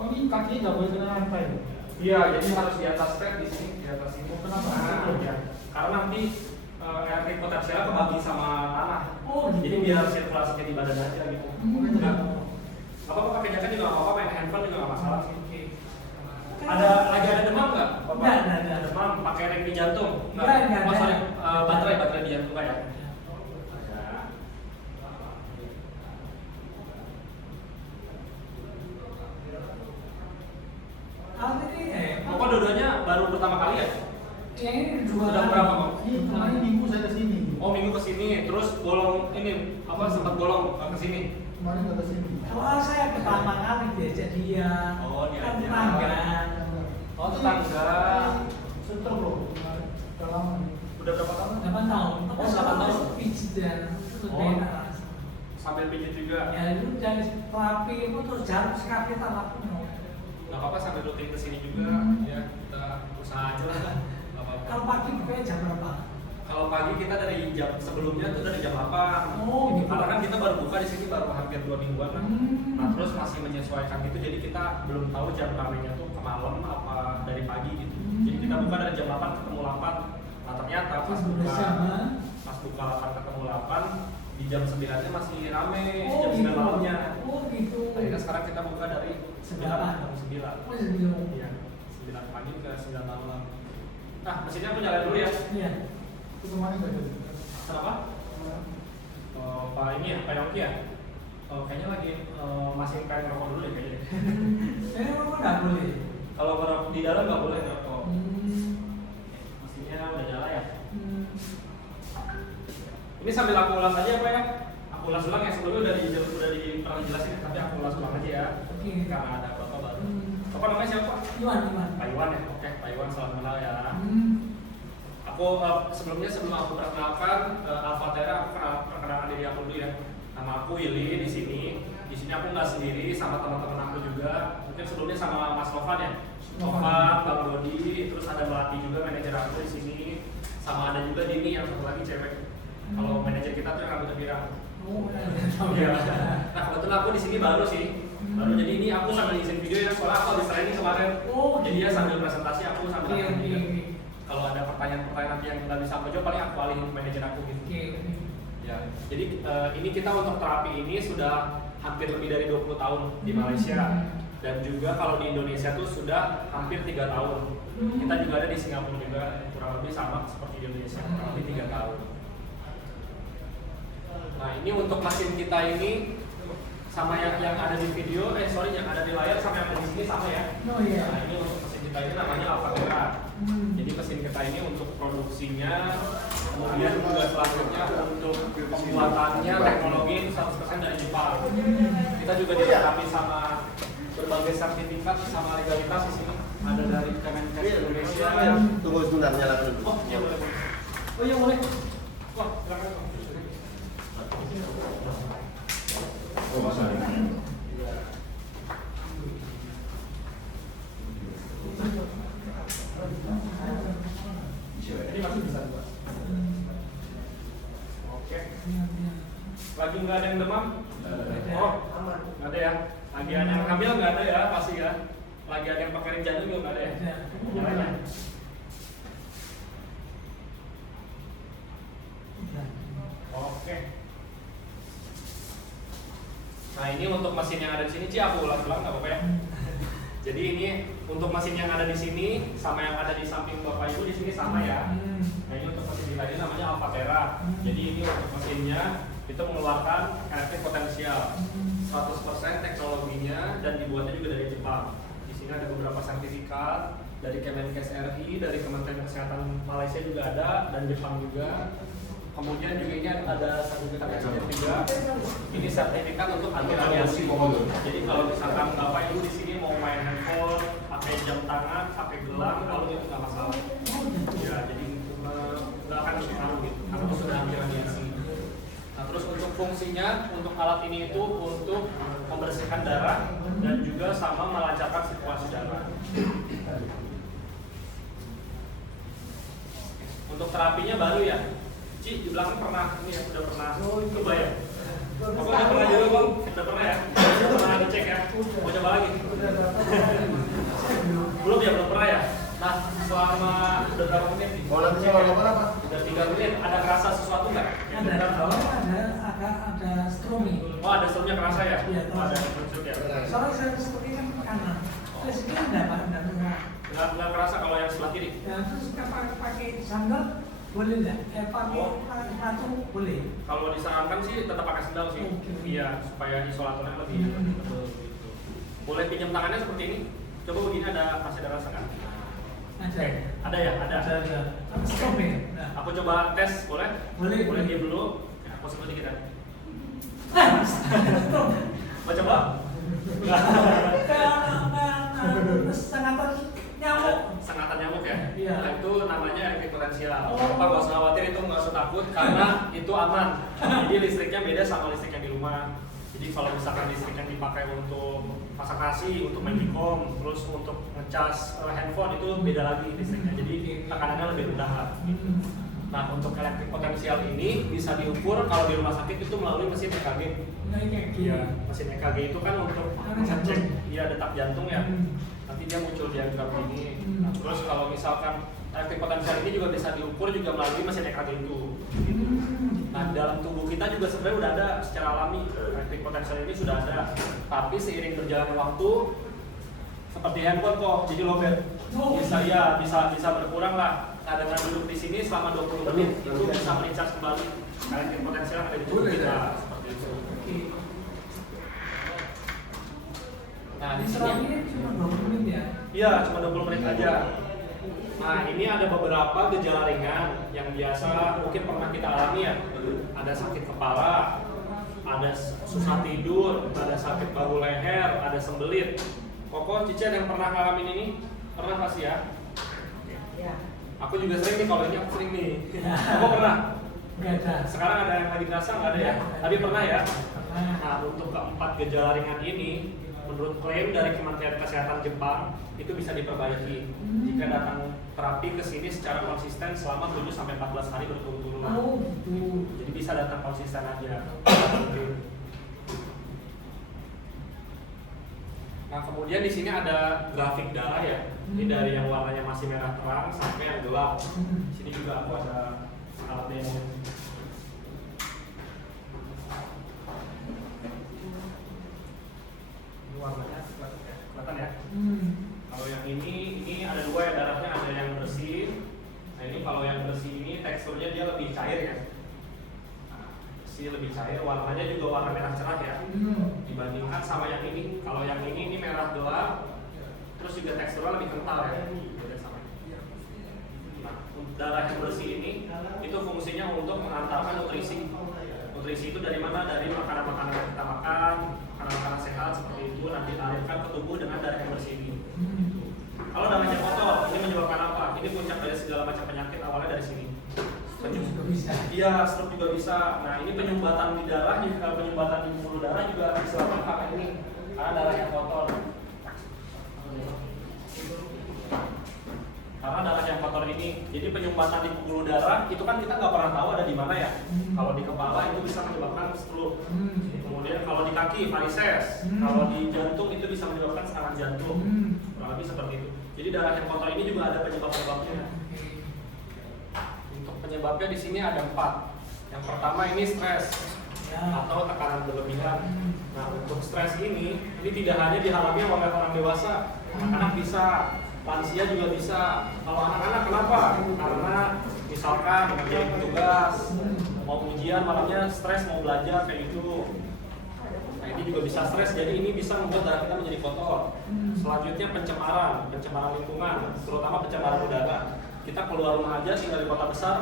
Oh ini kakinya nggak boleh kena lantai. Iya, jadi harus di atas step di sini, di atas ini. Kenapa? Ya. Karena nanti elektrik potensialnya kebagi sama tanah. Oh, gitu. Jadi biar sirkulasinya di badan aja gitu. Nah, apa-apa pakai jaket juga nggak apa-apa, main handphone juga nggak masalah sih. Oke. Lagi ada demam nggak? Bapak? Nggak. Demam, pakai rem di jantung? Nggak. Oh, sorry, baterai di jantung nggak ya? Kok dua-duanya baru pertama kali ya? Ini dua. Sudah berapa kok? Ini kemarin minggu saya kesini. Oh, minggu kesini, terus bolong ini apa sempat bolong kesini? Kemarin nggak kesini. Kalau saya pertama kali diajak dia, Oh, diajak. tetangga. Oh, tetangga. Seter loh. Udah lama nih. Udah berapa tahun? 8 tahun. Oh, 8 tahun. Pijit dan Oh. enak. Sambil pijit juga. Ya itu dari terapi itu terus jarum sekali tanah pun. Nggak apa-apa sambil rutin kesini juga. Ya, kita usaha aja lah. Nggak apa-apa. Kalau pagi bukanya jam berapa? Kalau pagi kita dari jam sebelumnya tuh dari jam 8. Oh, gitu. Karena kan kita baru buka di sini baru hampir 2 mingguan lah. Nah, terus masih menyesuaikan gitu. Jadi kita belum tahu jam ramenya tuh ke malam apa dari pagi gitu. Jadi kita buka dari jam 8 ketemu 8. Nah, ternyata pas buka 8 ketemu 8 di jam 9-nya masih rame, jam 9 malamnya. Oh gitu. Akhirnya sekarang kita buka dari 9 jam 9. Oh 9. Iya, 9 pagi ke 9 malam. Nah, mesinnya aku nyalain dulu ya. Iya. Itu kemarin nggak jadi. Kenapa? Pak ini ya, Pak Yongki ya? Kayaknya lagi masih pengen ngerokok dulu deh kayaknya. Ini memang nggak boleh. Kalau ngerokok di dalam nggak boleh ngerokok. Mesinnya udah nyala ya? Ini sambil aku ulas aja Pak ya? Aku ulas ulang ya, sebelumnya udah pernah dijelasin, tapi aku ulas ulang aja ya. Oke. Karena ada bapak baru. Bapak namanya siapa? Iwan. Pak Iwan ya? Oke, Pak Iwan salam kenal ya. Aku sebelum aku perkenalkan Alfatera, aku perkenalkan diri aku dulu ya. Nama aku Willy di sini. Di sini aku nggak sendiri, sama teman-teman aku juga. Mungkin sebelumnya sama Mas Novan ya. Novan, Bang Dodi, terus ada Melati juga manajer aku di sini. Sama ada juga Dini yang satu lagi cewek. Kalau manajer kita tuh yang rambutnya pirang. Oh, Iya. Nah kebetulan aku di sini baru sih. Baru jadi ini aku sambil izin video ya, soalnya aku habis training kemarin. Oh, jadi ya sambil presentasi aku sambil Oke. kalau ada pertanyaan-pertanyaan nanti yang nggak bisa aku jawab paling aku alihin ke manajer aku gitu. Ya, jadi ini kita untuk terapi ini sudah hampir lebih dari 20 tahun di Malaysia dan juga kalau di Indonesia tuh sudah hampir 3 tahun. Kita juga ada di Singapura juga kurang lebih sama seperti di Indonesia kurang lebih 3 tahun. Nah ini untuk mesin kita ini sama yang ada di video, yang ada di layar sama yang ada di sini sama ya. Oh iya. Nah ini untuk mesin kita ini namanya Alfatera. Jadi mesin kita ini untuk produksinya, kemudian juga selanjutnya untuk pembuatannya teknologi 100% dari Jepang. Kita juga dilengkapi sama berbagai sertifikat sama legalitas di sini. Ada dari Kemenkes Indonesia. Tunggu sebentar, nyalakan dulu. Oh iya boleh. Oh iya boleh. Wah silakan. Oh, sorry. Ini masih bisa buat. Oke. Lagi nggak ada yang demam? Oh, nggak ada ya. Lagi ada yang hamil nggak ada ya, pasti ya. Lagi ada yang pakai rem jantung juga nggak ada ya. Nyalain ya. Oke. Nah ini untuk mesin yang ada di sini, aku ulang-ulang nggak apa-apa ya. Jadi ini untuk mesin yang ada di sini sama yang ada di samping Bapak Ibu di sini sama ya. Nah ini untuk mesin kita ini namanya Alfatera. Jadi ini untuk mesinnya itu mengeluarkan elektrik potensial 100% teknologinya dan dibuatnya juga dari Jepang. Di sini ada beberapa sertifikat dari Kemenkes RI, dari Kementerian Kesehatan Malaysia juga ada dan Jepang juga. Kemudian juga ini ada sertifikat yang juga. Ini sertifikat untuk anti radiasi. Jadi kalau misalkan Bapak Ibu di sini mau main handphone, pakai jam tangan, pakai gelang, kalau itu nggak masalah. Ya, jadi nggak akan berpengaruh gitu. Karena itu sudah anti radiasi. Nah, terus untuk fungsinya, untuk alat ini itu untuk membersihkan darah dan juga sama melancarkan sirkulasi darah. Untuk terapinya baru ya. Ci, di belakang pernah, ini ya, udah pernah coba ya? Aku udah pernah juga bang, udah pernah ya? Udah pernah dicek ya? Mau coba lagi? Udah berapa kali? Saya belum. Belum ya, belum pernah ya? Nah, selama udah berapa menit nih? Mau nanti sama apa? Udah 3 menit, ada kerasa sesuatu nggak? Ada ada stroming. Oh, ada serumnya kerasa ya? Iya, Ada kerasa. serumnya ya? Soalnya saya seperti kan kanan. Terus ini enggak Pak, enggak pernah. Nggak kerasa kalau yang sebelah kiri? Ya, terus pakai sandal boleh enggak? Pakai sepatu boleh. Kalau disarankan sih tetap pakai sendal sih. Oke. Iya, supaya isolatornya lebih betul gitu. Boleh pinjam tangannya seperti ini? Coba begini, masih ada rasa kan? Ada. Ada ya? Ada. Ada. Stroming. Nah. Aku coba tes, boleh? Boleh. Boleh diam dulu. Ya, aku sebut dikit ya. Strom. Mau coba? Sengatan nyamuk. Sengatan nyamuk ya? Iya. Nah, itu namanya elektrik potensial. Oh. Bapak nggak usah khawatir, itu nggak usah takut karena itu aman. Jadi listriknya beda sama listrik yang di rumah. Jadi kalau misalkan listrik yang dipakai untuk masak nasi, untuk main Gcom, terus untuk ngecas handphone itu beda lagi listriknya. Jadi tekanannya lebih rendah. Nah, untuk elektrik potensial ini bisa diukur kalau di rumah sakit itu melalui mesin EKG. Iya, mesin EKG itu kan untuk ngecek detak jantung ya. Nanti dia muncul diagram ini. Nah, terus kalau misalkan elektrik potensial ini juga bisa diukur juga melalui mesin EKG itu. Nah, dalam tubuh kita juga sebenarnya udah ada secara alami elektrik potensial ini sudah ada. Tapi seiring berjalannya waktu seperti handphone kok, jadi lowbat. Bisa berkurang lah. Nah, dengan duduk di sini selama 20 menit itu bisa merecharge kembali elektrik potensial yang ada di tubuh kita seperti itu. Nah, di sini ini cuma 20 menit ya? iya, cuma 20 menit aja. Nah, ini ada beberapa gejala ringan yang biasa mungkin pernah kita alami ya. Ada sakit kepala, ada susah tidur, ada sakit bahu leher, ada sembelit. Koko, Cica yang pernah ngalamin ini? Pernah pasti ya? Iya. Aku juga sering nih, kalau ini aku sering nih. Koko pernah? Enggak ada. Sekarang ada yang lagi terasa nggak ada ya? Tapi pernah ya? Pernah. Nah, untuk keempat gejala ringan ini, menurut klaim dari Kementerian Kesehatan Jepang, itu bisa diperbaiki jika datang terapi ke sini secara konsisten selama 7-14 hari berturut-turut. Oh, gitu. Jadi bisa datang konsisten aja. Nah, kemudian di sini ada grafik darah ya. Ini dari yang warnanya masih merah terang sampai yang gelap. Di sini juga aku ada alat demo. Ini warnanya kelihatan ya. Kalau yang ini ada dua ya darahnya, ada yang bersih. Nah, ini kalau yang bersih ini teksturnya dia lebih cair ya. Nah, bersih lebih cair, warnanya juga warna merah cerah ya. Dibandingkan sama yang ini. Kalau yang ini merah gelap, terus juga teksturnya lebih kental ya. Beda sama ini. Nah, darah yang bersih ini itu fungsinya untuk mengantarkan nutrisi. Nutrisi itu dari mana? Dari makanan-makanan yang kita makan, makanan-makanan sehat seperti itu nanti dialirkan ke tubuh dengan darah yang bersih ini. Kalau darahnya kotor, ini menyebabkan apa? Ini puncak dari segala macam penyakit awalnya dari sini. Juga bisa. Iya, stroke juga bisa. Nah, ini penyumbatan di darah, penyumbatan di pembuluh darah juga disebabkan karena ini, karena darah yang kotor. Karena darah yang kotor ini, jadi penyumbatan di pembuluh darah itu kan kita nggak pernah tahu ada di mana ya. Kalau di kepala itu bisa menyebabkan stroke. Kemudian kalau di kaki varises, kalau di jantung itu bisa menyebabkan serangan jantung. Kurang lebih seperti itu. Jadi darah yang kotor ini juga ada penyebab-penyebabnya. Untuk penyebabnya di sini ada 4. Yang pertama ini stres atau tekanan berlebihan. Nah, untuk stres ini tidak hanya dialami oleh orang dewasa, anak-anak bisa, lansia juga bisa. Kalau anak-anak kenapa? Karena misalkan mengerjakan tugas, mau ujian malamnya stres, mau belajar kayak gitu. Nah, ini juga bisa stres, jadi ini bisa membuat darah kita menjadi kotor. Selanjutnya pencemaran lingkungan, terutama pencemaran udara. Kita keluar rumah aja, tinggal di kota besar,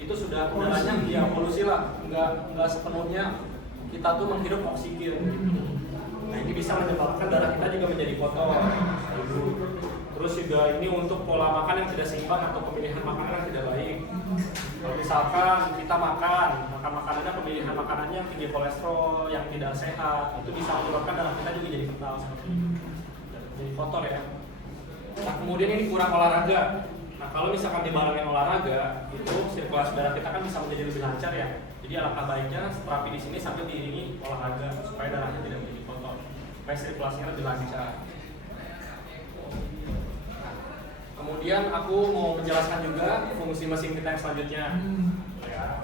itu sudah udaranya dia polusi lah, nggak sepenuhnya kita tuh menghirup oksigen. Nah, ini bisa menyebabkan darah kita juga menjadi kotor. Terus juga ini untuk pola makan yang tidak seimbang atau pemilihan makanan yang tidak baik. Kalau misalkan kita makan makanannya, pemilihan makanannya yang tinggi kolesterol, yang tidak sehat, itu bisa menyebabkan darah kita juga jadi kental seperti ini, jadi kotor ya. Nah, kemudian ini kurang olahraga. Nah, kalau misalkan dibarengin olahraga, itu sirkulasi darah kita kan bisa menjadi lebih lancar ya. Jadi alangkah baiknya terapi di sini sambil diiringi olahraga supaya darahnya tidak menjadi kotor. supaya sirkulasinya lebih lancar. Kemudian aku mau menjelaskan juga fungsi mesin kita yang selanjutnya. Ya.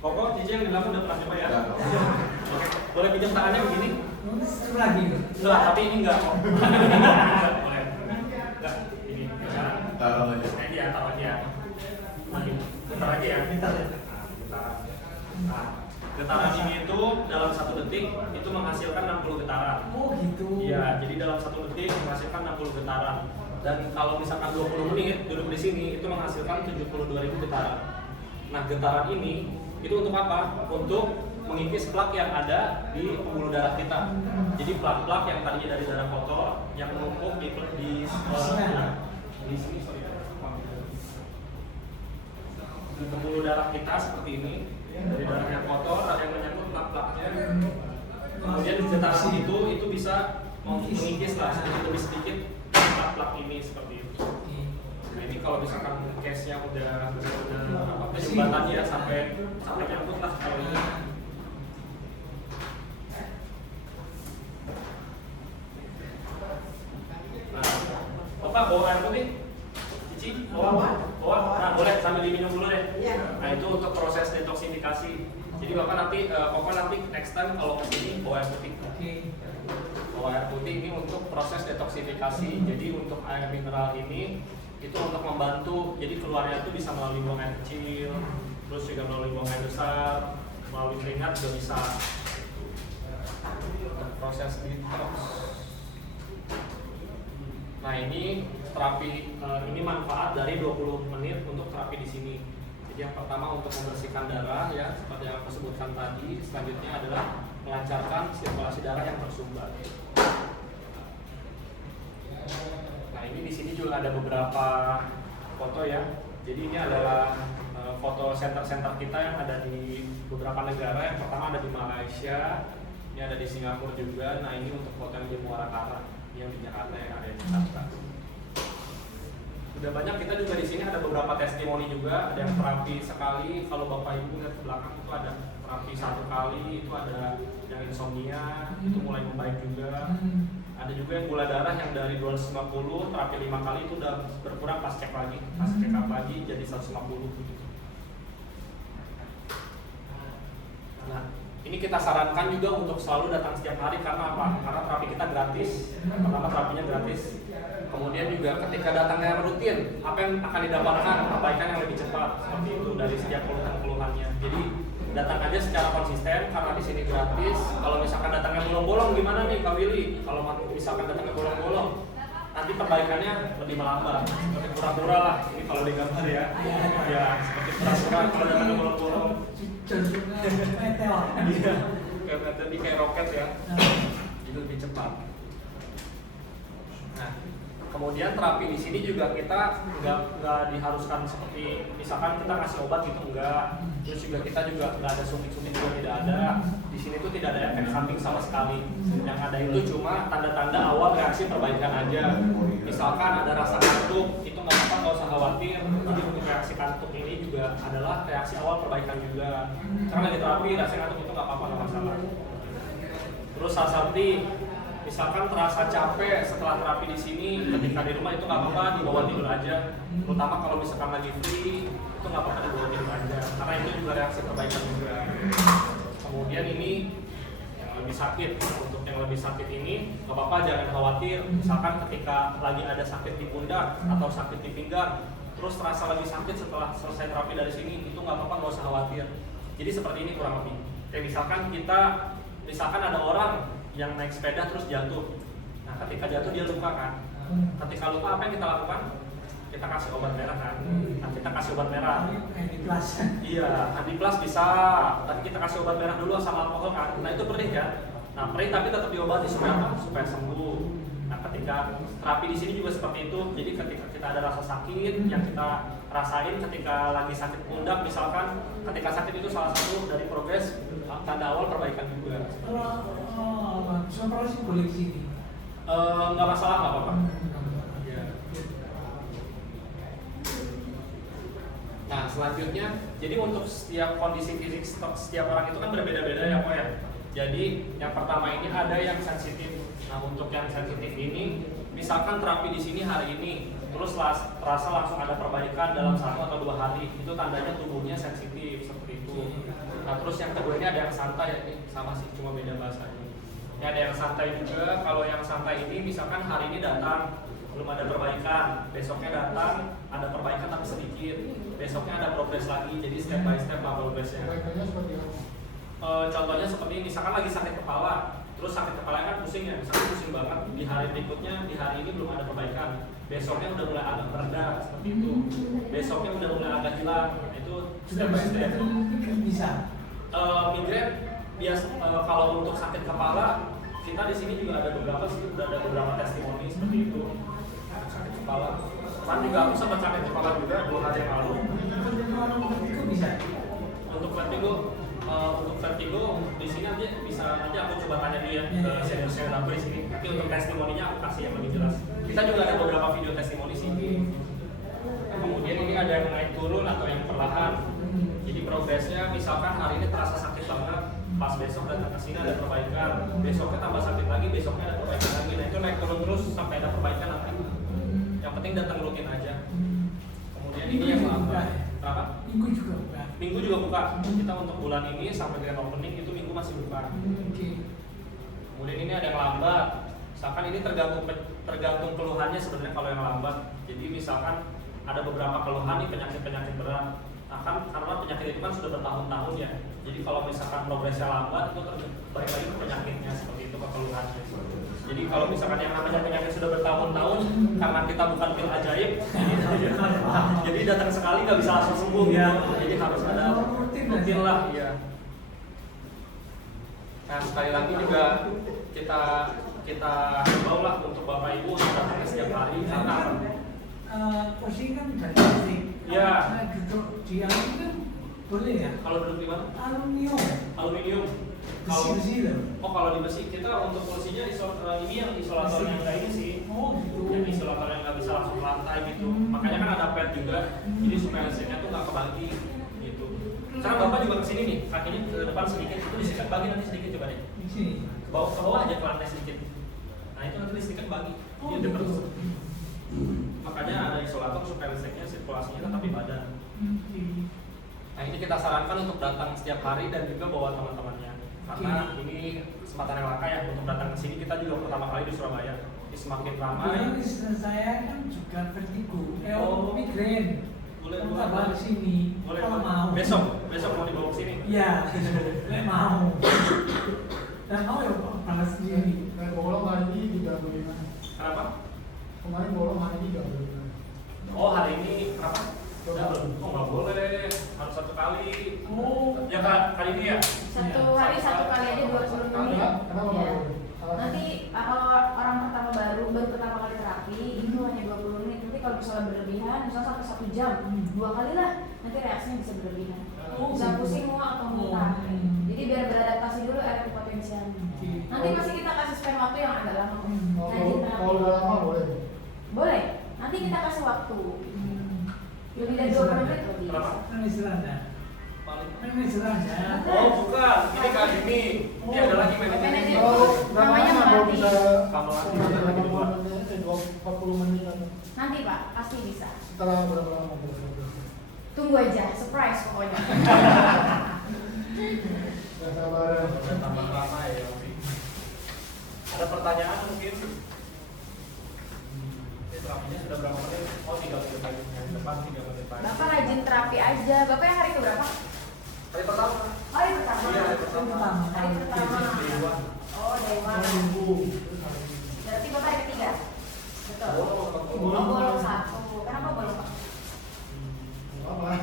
Koko, Cici yang di belakang udah pernah coba ya? Oke, boleh pinjam tangannya begini? Itu lagi. Enggak, tapi ini enggak kok. Enggak, boleh. Enggak, ini. Taruh aja. Ini ya, taruh aja. Lagi, bentar lagi ya. Bentar ya. Nah, getaran ini itu dalam 1 detik itu menghasilkan 60 getaran. Oh gitu. Iya, jadi dalam 1 detik menghasilkan 60 getaran. Dan kalau misalkan 20 menit duduk di sini itu menghasilkan 72.000 getaran. Nah, getaran ini itu untuk apa? Untuk mengikis plak yang ada di pembuluh darah kita. Jadi plak-plak yang tadinya dari darah kotor yang menumpuk di sini, sorry. Di pembuluh darah kita seperti ini, dari darah yang kotor ada yang menyangkut plak-plaknya. Kemudian getaran itu bisa mengikis lah sedikit demi sedikit plak-plak ini seperti itu. Nah, ini kalau misalkan case-nya udah penyumbatannya sampai nyangkut lah kayak ini. Nah, Bapak bawa air putih? Cici, bawa? Nah, boleh sambil diminum dulu deh. Nah, itu untuk proses detoksifikasi. Jadi Bapak nanti, Bapak nanti next time kalau kesini bawa air putih. Oke. Bawa air putih ini untuk proses detoksifikasi. Jadi untuk air mineral ini itu untuk membantu, jadi keluarnya itu bisa melalui buang air kecil, terus juga melalui buang air besar, melalui keringat juga bisa. Proses detox. Nah, ini terapi, ini manfaat dari 20 menit untuk terapi di sini. Jadi yang pertama untuk membersihkan darah ya, seperti yang aku sebutkan tadi. Selanjutnya adalah melancarkan sirkulasi darah yang tersumbat. Nah, ini di sini juga ada beberapa foto ya. Jadi ini adalah foto center-center kita yang ada di beberapa negara. Yang pertama ada di Malaysia, ini ada di Singapura juga. Nah, ini untuk foto yang di Muara Karang, yang di Jakarta, yang ada di Jakarta. Sudah banyak, kita juga di sini ada beberapa testimoni juga. Ada yang terapi sekali, kalau Bapak Ibu lihat ke belakang itu ada terapi 1 kali, itu ada yang insomnia, itu mulai membaik juga. Ada juga yang gula darah yang dari 250 terapi 5 kali itu udah berkurang pas cek lagi, pas check up lagi jadi 150 gitu. Nah, ini kita sarankan juga untuk selalu datang setiap hari karena apa? Karena terapi kita gratis. Pertama terapinya gratis. Kemudian juga ketika datangnya rutin, apa yang akan didapatkan? Perbaikan yang lebih cepat seperti itu dari setiap keluhan-keluhannya. Jadi datang aja secara konsisten karena di sini gratis. Kalau misalkan datangnya bolong-bolong gimana nih Kak Willy? Kalau misalkan datangnya bolong-bolong, nanti perbaikannya lebih melambat. Seperti pura-pura lah. Ini kalau digambar ya. Ya, seperti pura-pura kalau datangnya bolong-bolong. Meteor. Iya, kayak roket ya. Jadi lebih cepat. Nah, kemudian terapi di sini juga kita nggak diharuskan seperti misalkan kita ngasih obat gitu enggak. Terus juga kita juga nggak ada suntik-suntik juga tidak ada. Di sini tuh tidak ada efek samping sama sekali. Yang ada itu cuma tanda-tanda awal reaksi perbaikan aja. Misalkan ada rasa kantuk, itu nggak apa-apa, nggak usah khawatir. Jadi untuk reaksi kantuk ini juga adalah reaksi awal perbaikan juga. Karena lagi terapi reaksi kantuk itu nggak apa-apa, nggak masalah. Terus seperti misalkan terasa capek setelah terapi di sini, ketika di rumah itu nggak apa-apa, dibawa tidur aja. Terutama kalau misalkan lagi free, itu nggak apa-apa dibawa tidur aja. Karena itu juga reaksi perbaikan juga. Kemudian ini yang lebih sakit, untuk yang lebih sakit ini nggak apa-apa, jangan khawatir. Misalkan ketika lagi ada sakit di pundak atau sakit di pinggang, terus terasa lebih sakit setelah selesai terapi dari sini, itu nggak apa-apa, nggak usah khawatir. Jadi seperti ini kurang lebih. Kayak misalkan ada orang yang naik sepeda terus jatuh. Nah, ketika jatuh dia luka kan. Ketika luka apa yang kita lakukan? Kita kasih obat merah kan. Nah, kita kasih obat merah. Antiplas. Iya, antiplas bisa. Tapi kita kasih obat merah dulu sama alkohol kan. Nah, itu perih kan. Nah, perih tapi tetap diobati supaya apa? Supaya sembuh. Nah, ketika terapi di sini juga seperti itu. Jadi ketika kita ada rasa sakit yang kita rasain ketika lagi sakit pundak misalkan, ketika sakit itu salah satu dari progres tanda awal perbaikan juga. Kalau sih boleh di sini. Nggak masalah, nggak apa-apa. Ya. Nah, selanjutnya, jadi untuk setiap kondisi fisik setiap orang itu kan berbeda-beda ya kok ya. Jadi yang pertama ini ada yang sensitif. Nah untuk yang sensitif ini, misalkan terapi di sini hari ini, terus terasa langsung ada perbaikan dalam 1 atau 2 hari, itu tandanya tubuhnya sensitif seperti itu. Nah terus yang kedua ini ada yang santai ya, ini sama sih cuma beda bahasanya. Ini ada yang santai juga. Kalau yang santai ini misalkan hari ini datang belum ada perbaikan, besoknya datang ada perbaikan tapi sedikit, besoknya ada progres lagi, jadi step by step lah progresnya. Perbaikannya seperti apa? Contohnya seperti misalkan lagi sakit kepala, terus sakit kepala kan pusing ya, misalkan pusing banget, di hari berikutnya, di hari ini belum ada perbaikan, besoknya udah mulai agak mereda seperti itu, besoknya udah mulai agak hilang, itu step by step. Bisa. Migrain biasa kalau untuk sakit kepala kita di sini juga ada beberapa sih, udah ada beberapa testimoni seperti itu. Sakit kepala, kan juga aku sempat sakit kepala juga 2 hari yang lalu. Itu bisa. Untuk vertigo di sini nanti aku coba tanya dia ke senior aku di sini. Tapi untuk testimoninya aku kasih yang lebih jelas. Kita juga ada beberapa video testimoni sih. Kemudian ini ada yang naik turun atau yang perlahan. Jadi progresnya misalkan hari ini terasa sakit banget, pas besok datang ke sini ada perbaikan, besoknya tambah sakit lagi, besoknya ada perbaikan lagi. Nah itu naik turun terus sampai ada perbaikan nanti. Yang penting datang rutin aja. Kemudian ini yang lambat. Berapa? Minggu juga buka. Minggu juga buka. Kita untuk bulan ini sampai grand opening itu minggu masih buka. Oke. Kemudian ini ada yang lambat. Misalkan ini tergantung keluhannya sebenarnya kalau yang lambat. Jadi misalkan ada beberapa keluhan nih penyakit berat. Nah kan karena penyakit itu kan sudah bertahun-tahun ya. Jadi kalau misalkan progresnya lambat itu balik lagi ke penyakitnya seperti itu, ke keluhannya. Jadi kalau misalkan yang namanya penyakit sudah bertahun-tahun, karena kita bukan pil ajaib, jadi datang sekali nggak bisa langsung sembuh gitu. Jadi harus ada rutin lah, ya. Nah sekali lagi juga kita himbau lah untuk bapak ibu untuk datang setiap hari karena Kursi kan udah plastik. Iya. Nah, duduk di alam kan boleh ya? kalau duduk di mana? Aluminium. Aluminium. Besi-besi loh. Oh kalau di besi kita untuk kursinya ini yang isolator yang kayak ini sih. Oh gitu. Yang isolator yang nggak bisa langsung ke lantai gitu. Makanya kan ada pad juga. Jadi supaya listriknya tuh nggak kebagi gitu. Sekarang bapak juga kesini nih, kakinya ke depan sedikit, itu disikat bagi nanti sedikit coba deh. Di sini. Ke bawah aja ke lantai sedikit. Nah itu nanti listriknya bagi. Oh Dia dekat. gitu. Makanya ada isolator supaya listriknya sirkulasinya tetap di badan. Oke. Nah ini kita sarankan untuk datang setiap hari dan juga bawa teman-temannya. Karena ini kesempatan yang langka ya untuk datang ke sini. Kita juga pertama kali di Surabaya. Ini semakin ramai. Kebetulan istri saya kan juga vertigo. Oh. Migrain. Boleh, Kita boleh. balik sini. Boleh, Kalau boleh. mau. Besok mau dibawa ke sini. Iya. Boleh mau. Dan mau ya balik sendiri. Kayak bolong hari ini juga bagaimana? Kenapa? Kemarin bolong hari ini juga bagaimana? Oh hari ini kenapa? Oh nggak boleh, harus 1 kali. Oh. Ya kali ini ya. Satu hari 1 kali aja 20 menit. Kenapa Ya. nggak boleh? Nanti kalau orang baru pertama kali terapi itu hanya 20 menit. Nanti kalau misalnya berlebihan, misalnya sampai 1 jam, 2 kali lah, nanti reaksinya bisa berlebihan. Oh, Bisa gitu. pusing mual atau muntah. Oh. Jadi biar beradaptasi dulu area potensialnya. Oke. Nanti masih kita kasih spend waktu yang agak lama. Kalau udah lama boleh. Boleh. Nanti kita kasih waktu. Lebih dari 20 menit lebih. Kenapa? Kan istilahnya. Paling. Kan istilahnya. Oh bukan, ini kali ini. Ini ada lagi manajer. Manajer. Oh, Namanya kalau Melati. bisa Kamu lagi. 40 menit kan. Nanti Pak, pasti bisa. Setelah berapa lama boleh? Tunggu aja, surprise pokoknya. Gak sabar. Tambah ramai ya. Ada pertanyaan mungkin? Ini terapinya sudah berapa menit? Oh 3 menit lagi. Yang depan 3 menit lagi. Bapak rajin terapi aja. Bapak yang hari keberapa? Hari pertama. Hari pertama. Iya, hari pertama. Hari pertama. Dewa. Oh, Dewa. Berarti Bapak hari ketiga? Betul. Bolong. Bolong 1. Kenapa bolong Pak? Apa?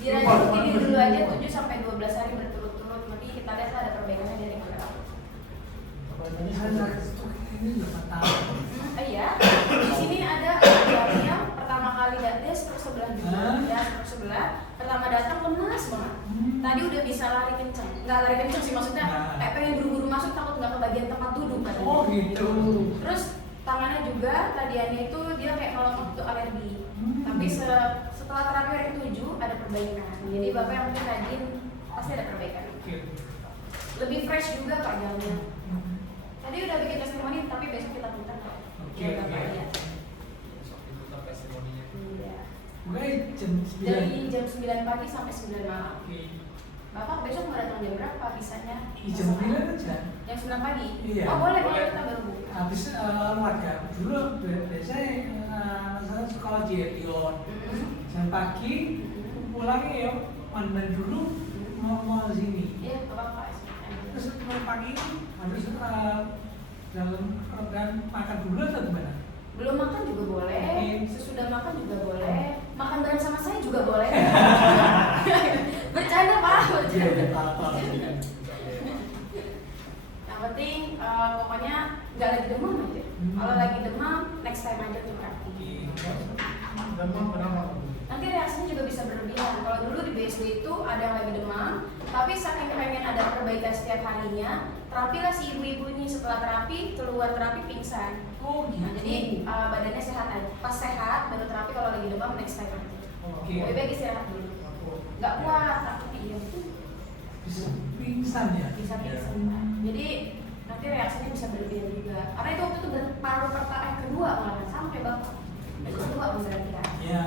Dirajin dulu aja 7 sampai 12 hari berturut-turut. Nanti kita lihat ada perbaikannya dari kamera. Ini 8 tahun. Iya. Di sini ada yang pertama kali datang stroke sebelah dulu, ya stroke sebelah. Pertama datang lemas banget. Tadi udah bisa lari kenceng. Nggak lari kenceng sih maksudnya. Kayak pengen buru-buru masuk takut nggak kebagian tempat duduk katanya. Oh gitu. Terus tangannya juga tadiannya itu dia kayak kalau waktu alergi. Tapi setelah setelah terapi hari ke-7 ada perbaikan. Jadi bapak yang mungkin rajin pasti ada perbaikan. Oke. Lebih fresh juga pak jalannya. Tadi udah bikin testimoni tapi besok kita putar kok. Oke, Ya, bapak oke. lihat. Besok diputar testimoninya. Iya. Oke, jam 9. Dari jam 9 pagi sampai 9 malam. Oke. Bapak besok mau datang jam berapa bisanya? Jam 9 aja. Jam 9 pagi? Iya. Oh boleh, Boleh. kita baru buka. Habis olahraga dulu biasanya saya sekolah di Elion. Jam pagi pulangnya ya mandi dulu mau sini. Iya, bapak. Terus pagi harus dalam program makan dulu atau gimana? Belum makan juga boleh, Oke. sesudah makan juga boleh, makan bareng sama saya juga boleh. Bercanda pak, Iya, bercanda. apa-apa. Yang penting pokoknya nggak lagi demam aja. Kalau lagi demam, next time aja tuh terapi. Demam kenapa? Nanti reaksinya juga bisa berlebihan. Kalau dulu di BSD itu ada yang lagi demam, tapi saking pengen ada perbaikan setiap harinya, terapilah si ibu-ibu ini. Setelah terapi, keluar terapi pingsan. Oh gitu. Nah, jadi badannya sehat aja. Pas sehat, baru terapi. Kalau lagi demam, next time aja. Oke. Lebih baik istirahat dulu. Nggak kuat, takut iya. Bisa pingsan ya? Bisa pingsan. Jadi nanti reaksinya bisa berlebihan juga. Karena itu waktu itu paru kedua malah sampai bapak. Kedua berarti kan. Ya,